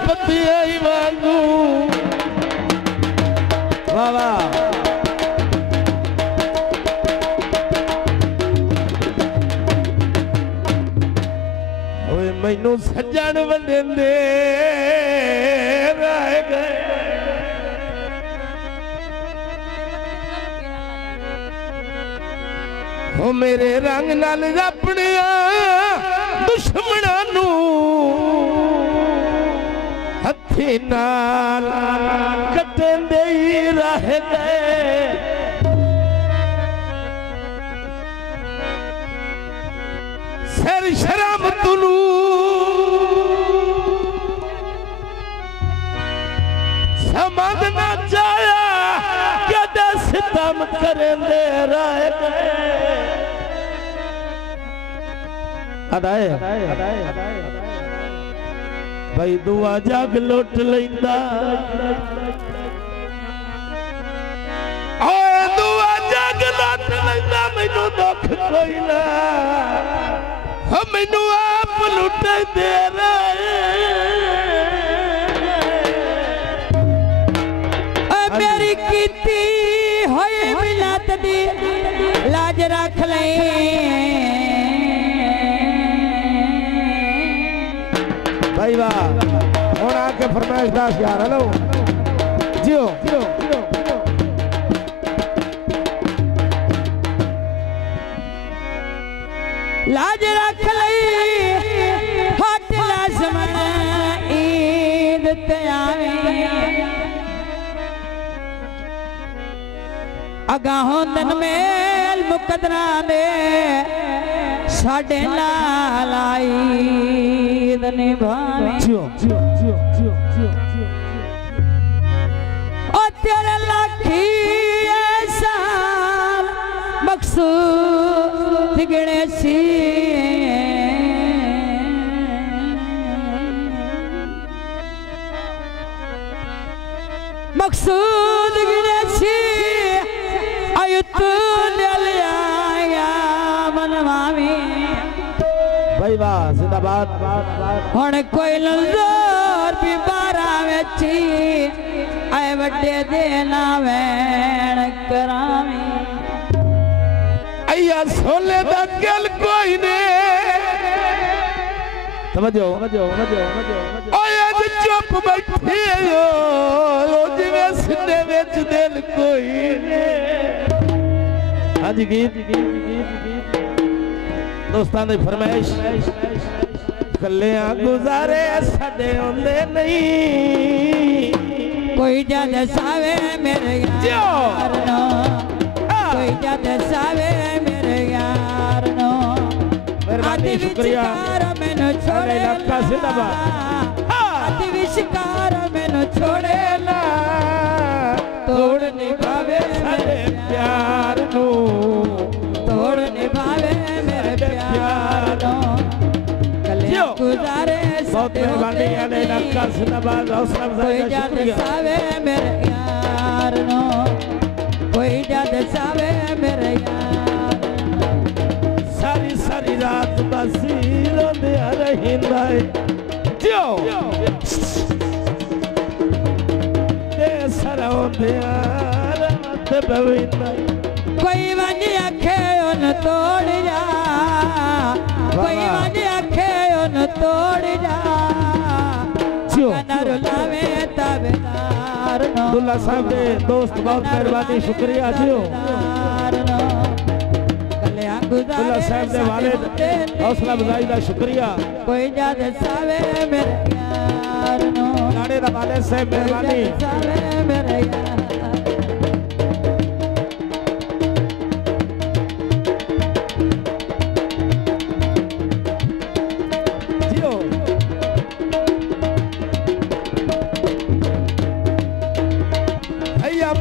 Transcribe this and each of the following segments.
वनस्पति आई वांगू वाह वाह ओए मैनू सज्जन वंदे रह गए ओ मेरे रंग नाल अपने दुश्मनां नू हथी नाल कटंदे रह गए सर शराम तुलू समझ ना जाया कदे सितम करेंदे रह गए अदाए भाई दुआ जग लुट लैंदा ओए दुआ जग लुट लैंदा मैनू दुख कोई ना मैनू आप लुट दे मेरी कीती होए मिलात दी लाज रख ले भाई वाह हुण आके फरमाइश 10,000 हेलो जियो लाज रख ले हट लाजमन ईद ते आवे अगाहों दिन मेल मुकदरा दे साडे नाल ईद निभावे ओ तेरे लाखी साल मकसूद गिणे सी मकसूद गिणे सी भाई वाह जिंदाबाद हुण कोई लंजोर भी बारा वेची आए वड्डे दे ना वैण करावी अय्या सोले दा गल कोई ने समझो ओए अज चुप बैठे हो जिवें सिने विच दिल कोई ने हां जी गीत दोस्तां दी फरमाइश कल्लियां गुजारे साडे होंदे नहीं कोई जद सावे मेरे यार नो कोई जद सावे मेरे यार नो मेहरबानी शुक्रिया मैनू छोड़े इलाका जिंदाबाद अति विशकार मैनू छोड़े ना तोड़ निभावे साडे प्यार नू तोड़ निभावे मेरे प्यार नो कल्लियां गुजारे बहुत मेहरबानी इलाका जिंदाबाद हौसला कोई अफजाई का जद शुक्रिया सावे मेरे यार नो कोई जद सावे मेरे यार सारी सारी रात बसी रोंदे रहिंदा जो ते सरोंदे रात बविंदा कोई वंज आखे उन तोड़ जा कोई वंज आखे उन तोड़ जा न रुलावे ताबेदार नो दुल्ला साहब दे दोस्त बहुत मेहरबानी शुक्रिया जियो दुल्ला साहब दे वालिद हौसला अफजाई दा शुक्रिया कोई जद सावे मेरे यार नो लाड़े दा वालिद साहब मेहरबानी सावे मेरे यार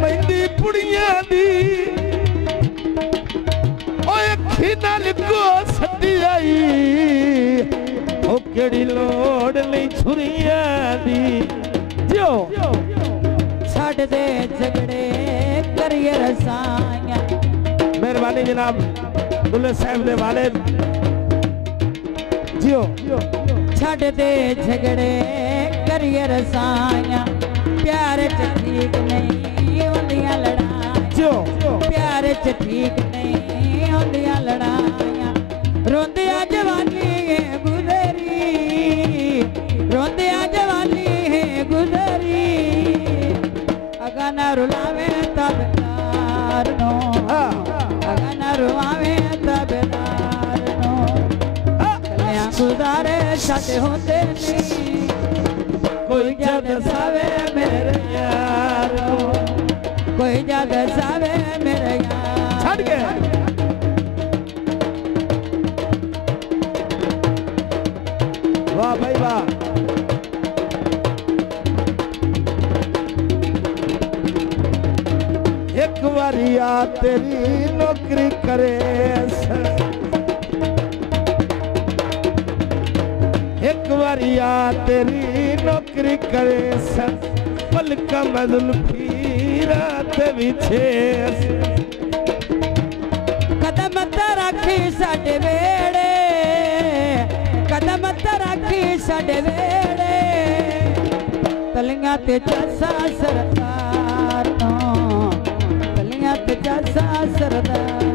मेहंदी पुड़ियां दी ओए अखी नाल को सदी आई ओ केड़ी लोड़ नहीं छुरियां दी जो छड़ दे झगड़े करिए रसाइयां मेहरबानी जनाब दुल्ले साहब दे वालिद जियो छड़ दे झगड़े करिए रसाइयां प्यार च ठीक नहीं होंदियां लड़ाइयां प्यार च ठीक नहीं होंदियां लड़ाइयां रोंदियां जवानी है गुजरी रोंदियां जवानी है गुजरी अगा ना रुलावे तबेदार नो अगा ना रुवावे तबेदार नो कलियां गुजारे छट होते नहीं कोई जद सावे मेरे यार कोई जद सावे मेरे यार छड़ गए वाह भाई वाह एक बारी आ तेरी नौकरी करे एक बारी आ तेरी नौकरी करे पलका मदल फिरा ते पीछे कदम त रखी साडे वेड़े कदम त रखी साडे वेड़े तलियां ते चसा सरदार नो तलियां ते चसा सरदार